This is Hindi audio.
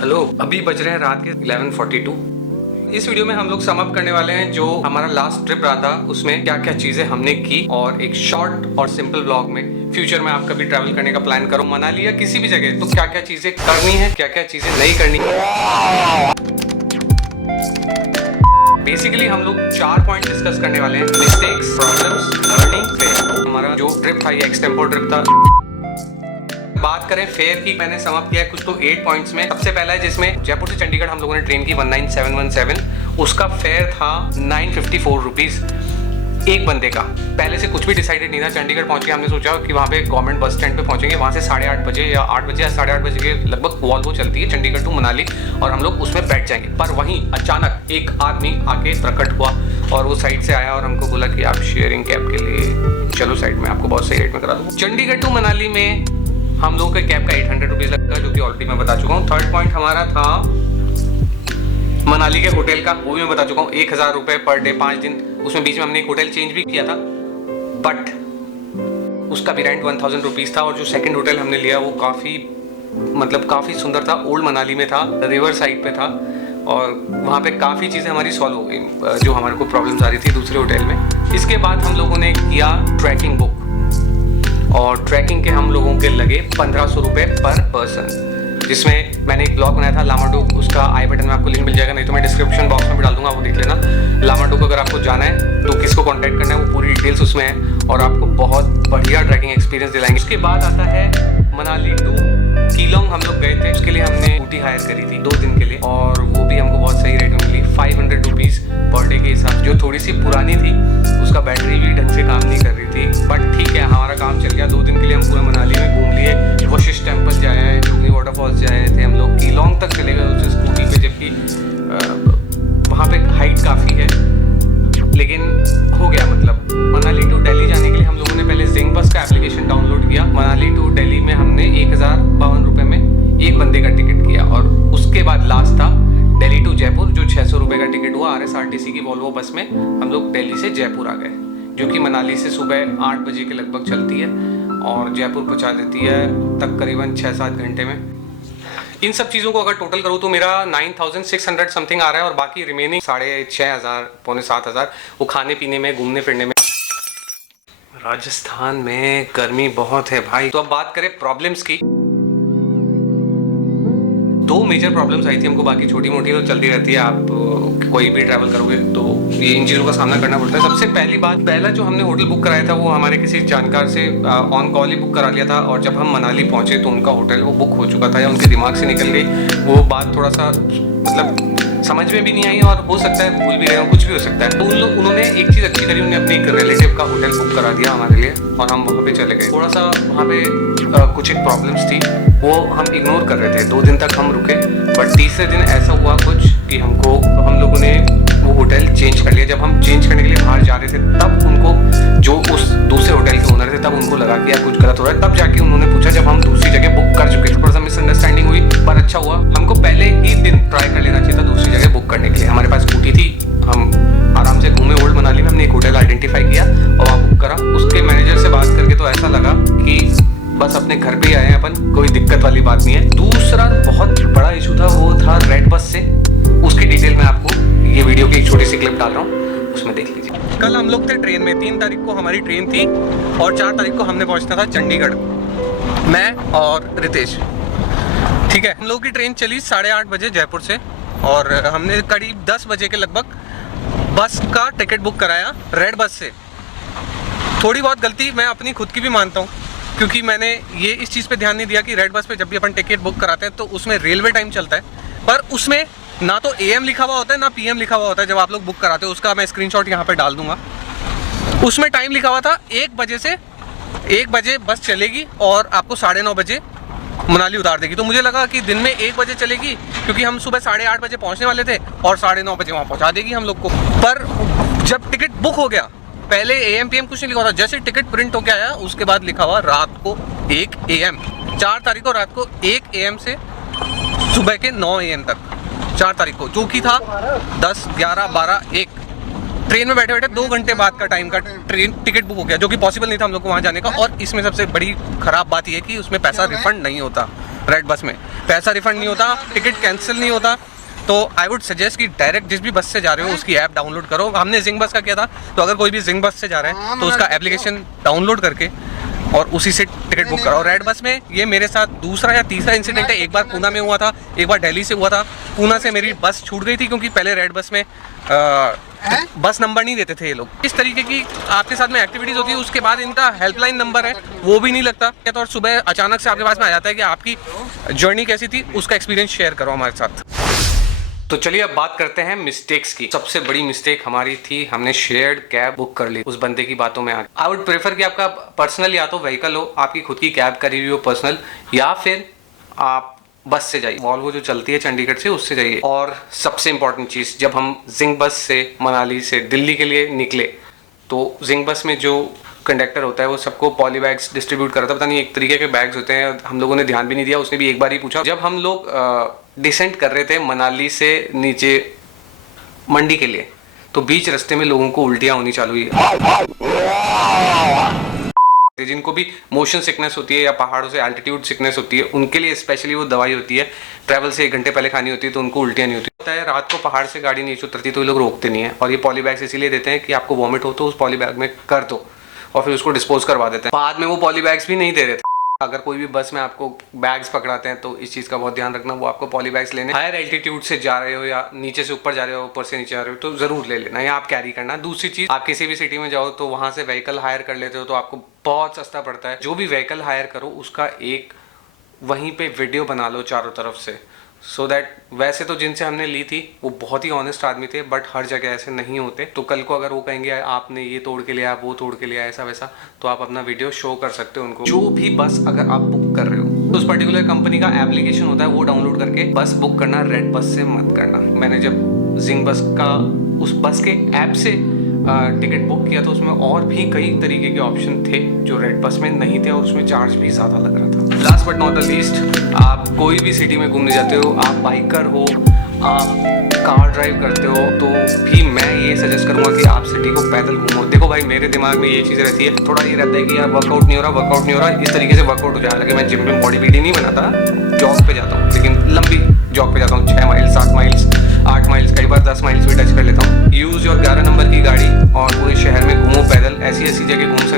हेलो, अभी बज रहे हैं रात के 11:42। इस वीडियो में हम लोग सम अप करने वाले हैं जो हमारा लास्ट ट्रिप रहा था, उसमें क्या क्या चीजें हमने की, और एक शॉर्ट और सिंपल ब्लॉग में फ्यूचर में आप कभी ट्रैवल करने का प्लान करो मनाली या किसी भी जगह, तो क्या क्या चीजें करनी है, क्या क्या चीजें नहीं करनी है। बेसिकली हम लोग 4 पॉइंट डिस्कस करने वाले हैं: मिस्टेक्स, प्रॉब्लम्स, लर्निंग, फेयर। हमारा जो ट्रिप था ये एक्सटेम्पो ट्रिप था। बात करें फेयर की, मैंने सम अप किया है कुछ तो 8 पॉइंट्स में। सबसे पहला है जिसमें जयपुर से चंडीगढ़ हम लोगों ने ट्रेन की 19717, उसका फेयर था 954 रुपीज एक बंदे का। पहले से कुछ भी डिसाइडेड नहीं था। चंडीगढ़ पहुंच के हमने सोचा कि वहाँ पे गवर्नमेंट बस स्टैंड पे पहुंचेंगे, वहाँ से 8:30 बजे या 8 बजे या 8:30 बजे के लगभग वॉल्वो चलती है चंडीगढ़ टू मनाली, और हम लोग उसमें बैठ जाएंगे। पर वहीं अचानक एक आदमी आके प्रकट हुआ और वो साइड से आया और हमको बोला कि आप शेयरिंग कैब के लिए चलो साइड में, आपको बहुत सही रेट में करा दूँ। चंडीगढ़ टू मनाली में हम लोगों के कैब का 800 रुपीज़ लगा, जो कि ऑलरेडी मैं बता चुका हूँ। थर्ड पॉइंट हमारा था मनाली के होटल का, वो भी मैं बता चुका हूँ। 1000 रुपये पर डे 5 दिन। उसमें बीच में हमने एक होटल चेंज भी किया था, बट उसका भी रेंट 1000 रुपीज़ था। और जो सेकंड होटल हमने लिया वो काफ़ी सुंदर था, ओल्ड मनाली में था, रिवर साइड पे था, और वहाँ पे काफ़ी चीज़ें हमारी सॉल्व हो गई जो हमारे को प्रॉब्लम्स आ रही थी दूसरे होटल में। इसके बाद हम लोगों ने किया ट्रैकिंग बुक, और ट्रैकिंग के हम लोगों के लगे 1500 रुपये पर पर्सन, जिसमें मैंने एक ब्लॉग बनाया था लामाडुक। उसका आई बटन में आपको लिंक मिल जाएगा, नहीं तो मैं डिस्क्रिप्शन बॉक्स में भी डाल दूंगा, वो देख लेना। लामाडुक अगर आपको जाना है तो किसको कांटेक्ट करना है वो पूरी डिटेल्स उसमें है, और आपको बहुत बढ़िया ट्रैकिंग एक्सपीरियंस दिलाएंगे। उसके बाद आता है मनाली टू कीलोंग हम लोग गए थे। उसके लिए हमने स्कूटी हायर करी थी 2 दिन के लिए, और वो भी हमको बहुत सही रेट में मिली, 500 रुपीज़ पर डे के हिसाब। जो थोड़ी सी पुरानी थी उसका बैटरी भी ढंग से काम नहीं कर रही थी, बट ठीक है, हमारा काम चल गया। 2 दिन के लिए हम पूरा मनाली में घूम लिए, वशिष्ठ टेम्पल जाए हैं, जोगनी वाटरफॉल्स जाए थे हम लोग, कीलोंग तक चले गए उस स्कूटी पे, जबकि वहाँ पे हाइट काफ़ी है, लेकिन हो गया। मतलब मनाली टू दिल्ली जाने के लिए हम लोगों ने पहले जिंग बस का एप्लीकेशन डाउनलोड किया। मनाली टू दिल्ली में हमने 1052 रुपये में एक बंदे का टिकट किया, और उसके बाद लास्ट था दिल्ली टू जयपुर, जो 600 रुपये का टिकट हुआ। RSRTC की वॉल्वो बस में हम लोग दिल्ली से जयपुर आ गए, जो कि मनाली से सुबह 8 बजे के लगभग चलती है और जयपुर पहुंचा देती है तक करीबन 6-7 घंटे में। इन सब चीज़ों को अगर टोटल करूँ तो मेरा 9600 समथिंग आ रहा है, और बाकी रिमेनिंग 6500 पौने 7000 वो खाने पीने में, घूमने फिरने में। राजस्थान में गर्मी बहुत है भाई। तो अब बात करें प्रॉब्लम्स की। 2 मेजर प्रॉब्लम्स आई थी हमको, बाकी छोटी मोटी तो चलती रहती है। आप कोई भी ट्रैवल करोगे तो ये इन चीज़ों का सामना करना पड़ता है। सबसे पहला जो हमने होटल बुक कराया था वो हमारे किसी जानकार से ऑन कॉल ही बुक करा लिया था, और जब हम मनाली पहुंचे तो उनका होटल वो बुक हो चुका था, या उनके दिमाग से निकल गई वो बात। थोड़ा सा मतलब समझ में भी नहीं आई, और हो सकता है भूल भी रहे हो, कुछ भी हो सकता है। तो उन्होंने एक चीज़ अच्छी करी, उन्होंने अपने एक रिलेटिव का होटल बुक करा दिया हमारे लिए, और हम वहाँ पे चले गए। थोड़ा सा वहाँ पे कुछ एक प्रॉब्लम्स थी, वो हम इग्नोर कर रहे थे। 2 दिन तक हम रुके, बट तीसरे दिन ऐसा हुआ कुछ कि हम लोगों ने वो होटल चेंज कर लिया। जब हम चेंज करने के लिए बाहर जा रहे थे, तब उनको, जो उस दूसरे होटल के ओनर थे, तब उनको लगा कि यार कुछ गलत हो रहा है। तब जाके उन्होंने पूछा, जब हम दूसरी जगह बुक कर चुके थे। थोड़ा सा मिसअंडरस्टैंडिंग हुई, पर अच्छा हुआ। हमको पहले ही दिन ट्राई कर लेना चाहिए था दूसरी जगह बुक करने के लिए। हमारे पास स्कूटी थी, हम आराम से घूमे ओल्ड मनाली में। हमने एक होटल आइडेंटिफाई किया और वहाँ बुक करा। उसके मैनेजर से बात करके तो ऐसा लगा कि बस अपने घर पे ही आए हैं अपन, कोई दिक्कत वाली बात नहीं है। दूसरा बहुत बड़ा इशू था, वो था रेड बस से। उसकी डिटेल में आपको ये वीडियो की एक छोटी सी क्लिप डाल रहा हूँ, उसमें देख लीजिए। कल हम लोग थे ट्रेन में, 3 तारीख को हमारी ट्रेन थी, और 4 तारीख को हमने पहुंचना था चंडीगढ़, मैं और रितेश। ठीक है, हम लोग की ट्रेन चली 8:30 बजे जयपुर से, और हमने करीब 10 बजे के लगभग बस का टिकट बुक कराया रेड बस से। थोड़ी बहुत गलती मैं अपनी खुद की भी मानता हूँ, क्योंकि मैंने ये इस चीज़ पे ध्यान नहीं दिया कि रेड बस पे जब भी अपन टिकट बुक कराते हैं तो उसमें रेलवे टाइम चलता है, पर उसमें ना तो AM लिखा हुआ होता है ना PM लिखा हुआ होता है। जब आप लोग बुक कराते हो, उसका मैं स्क्रीनशॉट यहाँ पे डाल दूंगा। उसमें टाइम लिखा हुआ था 1 बजे बस चलेगी और आपको 9:30 बजे मनाली उतार देगी। तो मुझे लगा कि दिन में 1 बजे चलेगी, क्योंकि हम सुबह 8:30 बजे पहुँचने वाले थे, और 9:30 बजे वहाँ पहुँचा देगी हम लोग को। पर जब टिकट बुक हो गया, पहले AM PM कुछ नहीं लिखा था। जैसे टिकट प्रिंट होके आया, उसके बाद लिखा हुआ रात को 1 AM, 4 तारीख को रात को 1 AM से सुबह के 9 AM तक, 4 तारीख को, जो कि था 10, 11, 12, 1। ट्रेन में बैठे बैठे 2 घंटे बाद का टाइम का ट्रेन टिकट बुक हो गया, जो कि पॉसिबल नहीं था हम लोग को वहाँ जाने का। और इसमें सबसे बड़ी खराब बात यह है कि उसमें पैसा रिफंड नहीं होता। रेड बस में पैसा रिफंड नहीं होता, टिकट कैंसिल नहीं होता। तो आई वुड सजेस्ट कि डायरेक्ट जिस भी बस से जा रहे हो उसकी ऐप डाउनलोड करो। हमने जिंग बस का किया था, तो अगर कोई भी जिंग बस से जा रहा है तो उसका एप्लीकेशन डाउनलोड करके और उसी से टिकट बुक करो। रेड बस में ये मेरे साथ दूसरा या तीसरा इंसिडेंट है। एक बार पूना में हुआ था, एक बार दिल्ली से हुआ था। पूना से मेरी बस छूट गई थी क्योंकि पहले रेड बस में बस नंबर नहीं देते थे ये लोग। इस तरीके की आपके साथ में एक्टिविटीज़ होती है। उसके बाद इनका हेल्पलाइन नंबर है, वो भी नहीं लगता। तो और सुबह अचानक से आपके पास में आ जाता है कि आपकी जर्नी कैसी थी, उसका एक्सपीरियंस शेयर करो हमारे साथ। तो चलिए अब बात करते हैं मिस्टेक्स की। सबसे बड़ी मिस्टेक हमारी थी, हमने शेयर्ड कैब बुक कर ली उस बंदे की बातों में आके। आई वुड प्रेफर कि आपका पर्सनल या तो व्हीकल हो, आपकी खुद की कैब करी हुई हो पर्सनल, या फिर आप बस से जाइए। वॉल्वो जो चलती है चंडीगढ़ से, उससे जाइए। और सबसे इंपॉर्टेंट चीज़, जब हम जिंग बस से मनाली से दिल्ली के लिए निकले तो जिंग बस में जो कंडक्टर होता है वो सबको पॉली बैग्स डिस्ट्रीब्यूट करता है। पता नहीं एक तरीके के बैग्स होते हैं, हम लोगों ने ध्यान भी नहीं दिया। उसने भी एक बार ही पूछा। जब हम लोग डिसेंट कर रहे थे मनाली से नीचे मंडी के लिए, तो बीच रास्ते में लोगों को उल्टियाँ होनी चालू हुई। जिनको भी मोशन सिकनेस होती है या पहाड़ों से एल्टीट्यूड सिकनेस होती है, उनके लिए स्पेशली वो दवाई होती है। ट्रैवल से 1 घंटे पहले खानी होती है तो उनको उल्टियाँ नहीं होती। होता है रात को पहाड़ से गाड़ी नीचे उतरती तो ये लोग रोकते नहीं है, और ये पॉली बैग्स इसीलिए देते हैं कि आपको वॉमिट हो तो उस पॉली बैग में कर दो, और फिर उसको डिस्पोज करवा देते हैं। बाद में वो पॉली बैग्स भी नहीं दे रहे थे। अगर कोई भी बस में आपको बैग्स पकड़ाते हैं तो इस चीज़ का बहुत ध्यान रखना, वो आपको पॉली बैग्स लेने। हायर एल्टीट्यूड से जा रहे हो या नीचे से ऊपर जा रहे हो, ऊपर से नीचे जा रहे हो, तो ज़रूर ले लेना या आप कैरी करना। दूसरी चीज़, आप किसी भी सिटी में जाओ तो वहाँ से व्हीकल हायर कर लेते हो तो आपको बहुत सस्ता पड़ता है। जो भी व्हीकल हायर करो उसका एक वहीं पे वीडियो बना लो चारों तरफ से, सो दैट वैसे तो जिनसे हमने ली थी वो बहुत ही ऑनेस्ट आदमी थे, बट हर जगह ऐसे नहीं होते। तो कल को अगर वो कहेंगे आपने ये तोड़ के लिया, वो तोड़ के लिया, ऐसा वैसा, तो आप अपना वीडियो शो कर सकते हो उनको। जो भी बस अगर आप बुक कर रहे हो तो उस पर्टिकुलर कंपनी का एप्लीकेशन होता है, वो डाउनलोड करके बस बुक करना। रेड बस से मत करना। मैंने जब जिंग बस का उस बस के ऐप से टिकट बुक किया तो उसमें और भी कई तरीके के ऑप्शन थे जो रेड बस में नहीं थे, और उसमें चार्ज भी ज़्यादा लग रहा था। Last but not the least, आप कोई भी सिटी में घूमने जाते हो, आप बाइकर हो, आप कार ड्राइव करते हो, तो भी मैं ये सजेस्ट करूंगा कि आप सिटी को पैदल घूमो। देखो भाई, मेरे दिमाग में ये चीज़ रहती है, थोड़ा ये रहता है कि यार वर्कआउट नहीं हो रहा, इस तरीके से वर्कआउट हो जाए। हालांकि मैं जिम में बॉडी बिल्डिंग नहीं बनाता, जॉग पे जाता हूँ, लेकिन लंबी जॉग पे जाता हूँ, 6 माइल 7 माइल्स 8 माइल्स, कई बार 10 माइल्स भी टच कर लेता हूँ। यूज़ योर 11 नंबर की गाड़ी और पूरे शहर में घूमो पैदल, ऐसी ऐसी जगह घूम